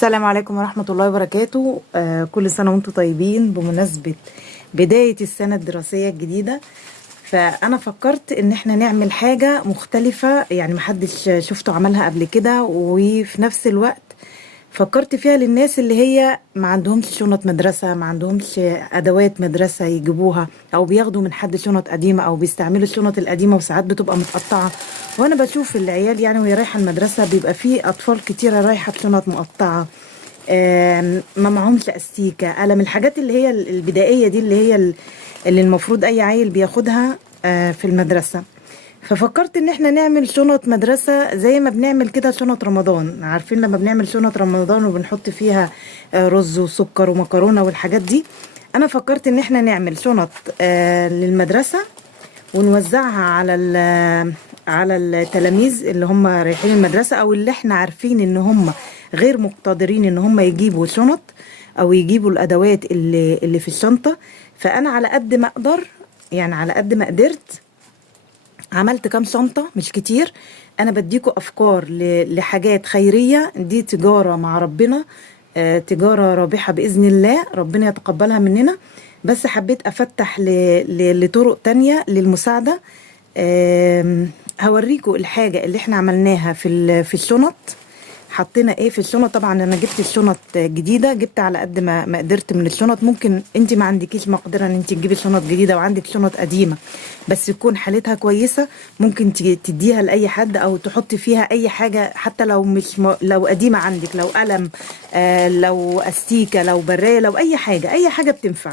السلام عليكم ورحمة الله وبركاته. كل سنة وانتم طيبين بمناسبة بداية السنة الدراسية الجديدة. فأنا فكرت إن احنا نعمل حاجة مختلفة، يعني محدش شفته عملها قبل كده، وفي نفس الوقت فكرت فيها للناس اللي هي ما عندهمش شنط مدرسة، ما عندهمش أدوات مدرسة يجيبوها، أو بياخدوا من حد شنط قديمة، أو بيستعملوا الشنط القديمة وساعات بتبقى متقطعة. وأنا بشوف العيال يعني وهي رايحة المدرسة بيبقى فيه أطفال كتيرة رايحة بشنط مقطعة، ما معهمش أستيكة، قلم، الحاجات اللي هي البدائية دي اللي هي اللي المفروض أي عيل بياخدها في المدرسة. ففكرت ان احنا نعمل شنط مدرسة زي ما بنعمل كده شنط رمضان. عارفين لما بنعمل شنط رمضان وبنحط فيها رز وسكر ومكرونة والحاجات دي. انا فكرت ان احنا نعمل شنط للمدرسة ونوزعها على التلاميذ اللي هم رايحين المدرسة، او اللي احنا عارفين ان هم غير مقتدرين ان هم يجيبوا شنط او يجيبوا الادوات اللي في الشنطة. فانا على قد ما اقدر، يعني على قد ما قدرت، عملت كام شنطة مش كتير. انا بديكوا افكار لحاجات خيرية، دي تجارة مع ربنا، تجارة رابحة بإذن الله، ربنا يتقبلها مننا. بس حبيت افتح لطرق تانية للمساعدة. هوريكوا الحاجة اللي احنا عملناها في الشنط. حطينا ايه في الشنط؟ طبعا انا جبت الشنط جديده، جبت على قد ما قدرت من الشنط. ممكن انت ما عندكيش مقدره ان انت تجيبي شنط جديده وعندك شنط قديمه بس تكون حالتها كويسه، ممكن تديها لاي حد او تحطي فيها اي حاجه، حتى لو مش لو قديمه عندك، لو قلم، لو استيكه، لو برايه، لو اي حاجه، اي حاجه بتنفع.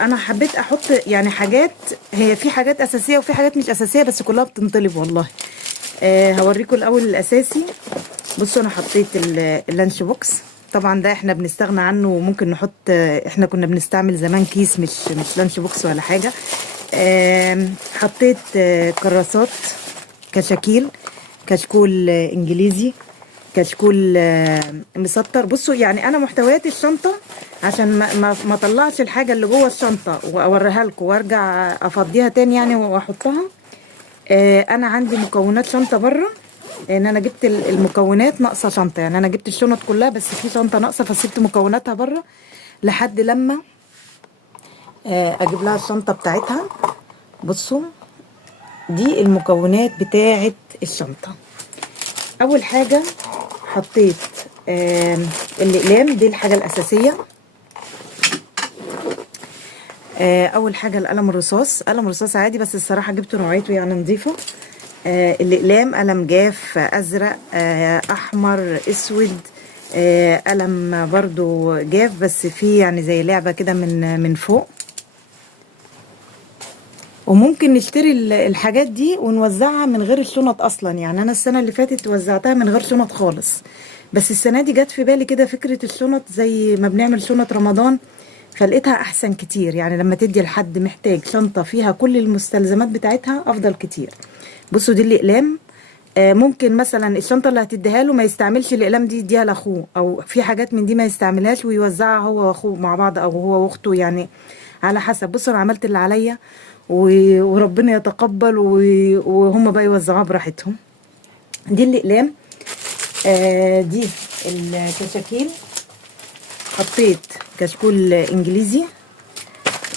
انا حبيت احط يعني حاجات، هي في حاجات اساسيه وفي حاجات مش اساسيه بس كلها بتنطلب والله. هوريكم الاول الاساسي. بصوا انا حطيت اللانش بوكس. طبعا ده احنا بنستغنى عنه، وممكن نحط، احنا كنا بنستعمل زمان كيس مش لانش بوكس ولا حاجه. حطيت كراسات، كشاكيل، كشكول انجليزي، كشكول مسطر. بصوا يعني انا محتويات الشنطه عشان ما اطلعش الحاجه اللي جوه الشنطه واوريها لكم وارجع افضيها تاني يعني واحطها. انا عندي مكونات شنطه بره، لان انا جبت المكونات ناقصه شنطه، يعني انا جبت الشنط كلها بس في شنطه ناقصه فسيبت مكوناتها بره لحد لما اجيب لها الشنطه بتاعتها. بصوا دي المكونات بتاعه الشنطه. اول حاجه حطيت الاقلام، دي الحاجه الاساسيه. اول حاجه القلم الرصاص، قلم رصاص عادي بس الصراحه جبت نوعيته يعني نظيفه. الاقلام قلم جاف، ازرق، احمر، اسود، قلم برضو جاف بس فيه يعني زي لعبه كده من فوق. وممكن نشتري الحاجات دي ونوزعها من غير الشنط اصلا، يعني انا السنه اللي فاتت وزعتها من غير شنط خالص، بس السنه دي جت في بالي كده فكره الشنط زي ما بنعمل شنط رمضان، فلقيتها احسن كتير. يعني لما تدي لحد محتاج شنطه فيها كل المستلزمات بتاعتها افضل كتير. بصوا دي الاقلام. ممكن مثلا الشنطه اللي هتديها له ما يستعملش الاقلام دي، يديها لاخوه، او في حاجات من دي ما يستعملهاش ويوزعها هو واخوه مع بعض، او هو واخته، يعني على حسب. بصوا انا عملت اللي عليا وربنا يتقبل، وهم بقى يوزعوها براحتهم. دي الاقلام. دي الكشاكيل. حطيت كشكول انجليزي،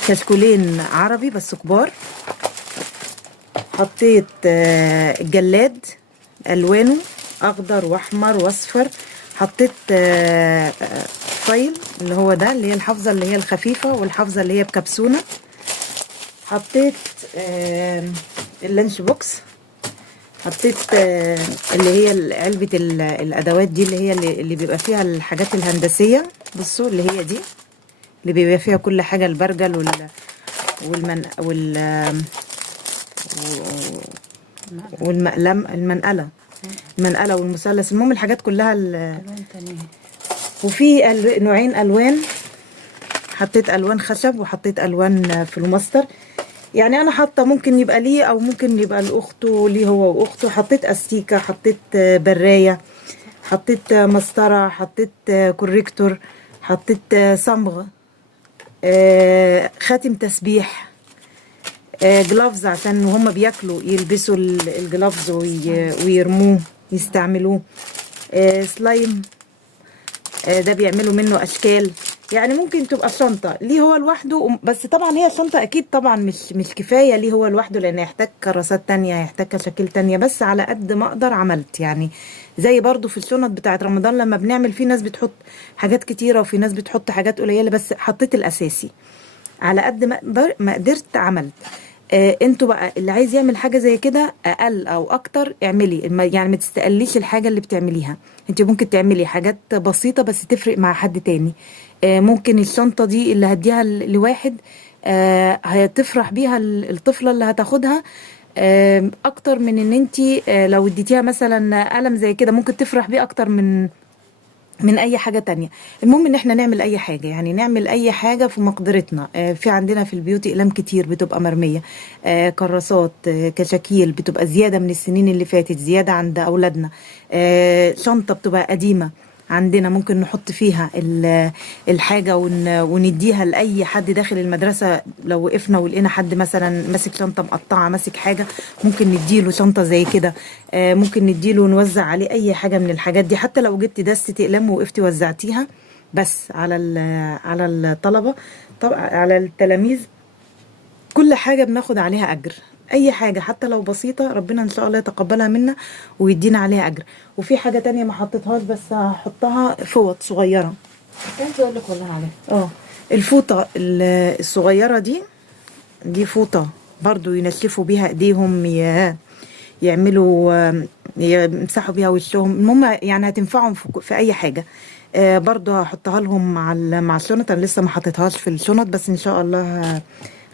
كشكولين عربي بس كبار. حطيت جلاد الوانه اخضر واحمر واصفر. حطيت فايل اللي هو ده، اللي هي الحافظه اللي هي الخفيفه، والحافظه اللي هي بكبسونه. حطيت اللانش بوكس. حطيت اللي هي علبه الادوات دي، اللي هي اللي بيبقى فيها الحاجات الهندسيه. بصوا اللي هي دي اللي بيبقى فيها كل حاجه، البرجل والمقلم، المنقله والمثلث، المهم الحاجات كلها وفي نوعين الوان. حطيت الوان خشب وحطيت الوان فلوماستر، يعني انا حاطه ممكن يبقى ليه او ممكن يبقى لاخته، ليه هو واخته. حطيت استيكه، حطيت برايه، حطيت مسطره، حطيت كوريكتور، حطيت صمغ، خاتم تسبيح، جلافز عشان وهم بياكلوا يلبسوا الجلافز ويرموه يستعملوه، سلايم، ده بيعملوا منه اشكال. يعني ممكن تبقى شنطه ليه هو لوحده، بس طبعا هي شنطه اكيد طبعا مش كفايه ليه هو لوحده، لان يحتاج كراسات تانية، يحتاج كشاكيل تانية. بس على قد ما اقدر عملت يعني. زي برضو في الشنط بتاعت رمضان لما بنعمل، في ناس بتحط حاجات كتيره وفي ناس بتحط حاجات قليله، بس حطيت الاساسي على قد ما قدرت عملت. انتوا بقى اللي عايز يعمل حاجه زي كده اقل او اكتر اعملي، يعني ما تستقليش الحاجه اللي بتعمليها. انت ممكن تعملي حاجات بسيطه بس تفرق مع حد تاني. ممكن الشنطه دي اللي هديها لواحد هتفرح بيها الطفله اللي هتاخدها اكتر من ان انت لو اديتيها مثلا قلم زي كده ممكن تفرح بيه اكتر من اي حاجة تانية. المهم ان احنا نعمل اي حاجة، يعني نعمل اي حاجة في مقدرتنا. في عندنا في البيوت اقلام كتير بتبقى مرمية، كراسات، كشاكيل بتبقى زيادة من السنين اللي فاتت، زيادة عند اولادنا. شنطة بتبقى قديمة عندنا ممكن نحط فيها الحاجة ونديها لأي حد داخل المدرسة. لو وقفنا ولقينا حد مثلا ماسك شنطة مقطعة، ماسك حاجة، ممكن نديله شنطة زي كده. ممكن نديله ونوزع عليه أي حاجة من الحاجات دي. حتى لو جبت دستة أقلام ووقفتي وزعتيها بس على الطلبة، طبعا على التلاميذ، كل حاجة بناخد عليها أجر. أي حاجة حتى لو بسيطة ربنا إن شاء الله يتقبلها منا ويدينا عليها أجر. وفي حاجة تانية ما حطيتهاش بس هحطها، فوط صغيرة. كنت اقول لك والله عليها. الفوطة الصغيرة دي فوطة برضو ينشفوا بيها ايديهم، يعملوا يمسحوا بيها وشهم. المهم يعني هتنفعهم في اي حاجة. برضو هحطها لهم مع الشنط. انا لسه ما حطيتهاش في الشنط بس ان شاء الله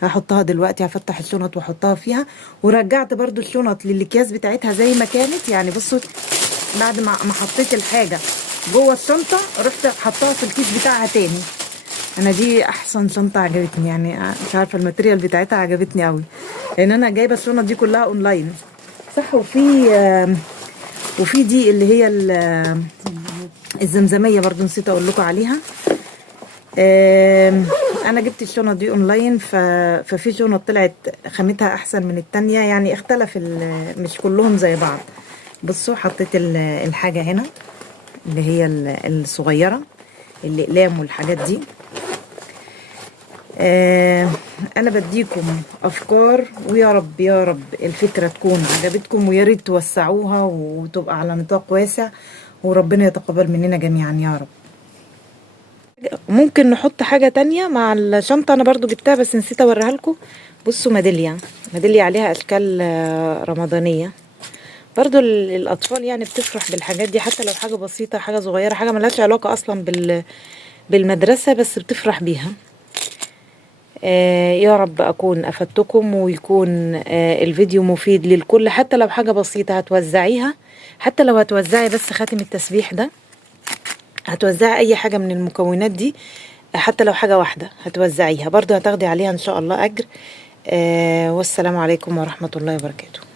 هحطها دلوقتي. هفتح الشنط واحطها فيها. ورجعت برضو الشنط للاكياس بتاعتها زي ما كانت. يعني بصوا، بعد ما حطيت الحاجة جوه الشنطة رحت حطها في الكيس بتاعها تاني. انا دي احسن شنطة عجبتني، يعني مش عارفة الماتريال بتاعتها عجبتني قوي، لان انا جايبة الشنط دي كلها اونلاين. صح. وفي دي اللي هي الزمزمية برضو نسيت اقول لكم عليها. انا جبت الشنط دي اونلاين، ففي شنط طلعت خامتها احسن من التانية، يعني اختلف مش كلهم زي بعض. بصوا حطيت الحاجة هنا اللي هي الصغيرة، الاقلام والحاجات دي. انا بديكم افكار، ويا رب يا رب الفكرة تكون عجبتكم، ويا ريت توسعوها وتبقى على نطاق واسع، وربنا يتقبل مننا جميعا يا رب. ممكن نحط حاجة تانية مع الشنطة، انا برضو جبتها بس نسيت اوريها لكم. بصوا ميدالية عليها اشكال رمضانية. برضو الاطفال يعني بتفرح بالحاجات دي، حتى لو حاجة بسيطة، حاجة صغيرة، حاجة ملهاش علاقة اصلا بالمدرسة، بس بتفرح بيها. يا رب أكون أفدتكم، ويكون الفيديو مفيد للكل. حتى لو حاجة بسيطة هتوزعيها، حتى لو هتوزعي بس خاتم التسبيح ده، هتوزعي أي حاجة من المكونات دي، حتى لو حاجة واحدة هتوزعيها برضو هتاخدي عليها إن شاء الله أجر. والسلام عليكم ورحمة الله وبركاته.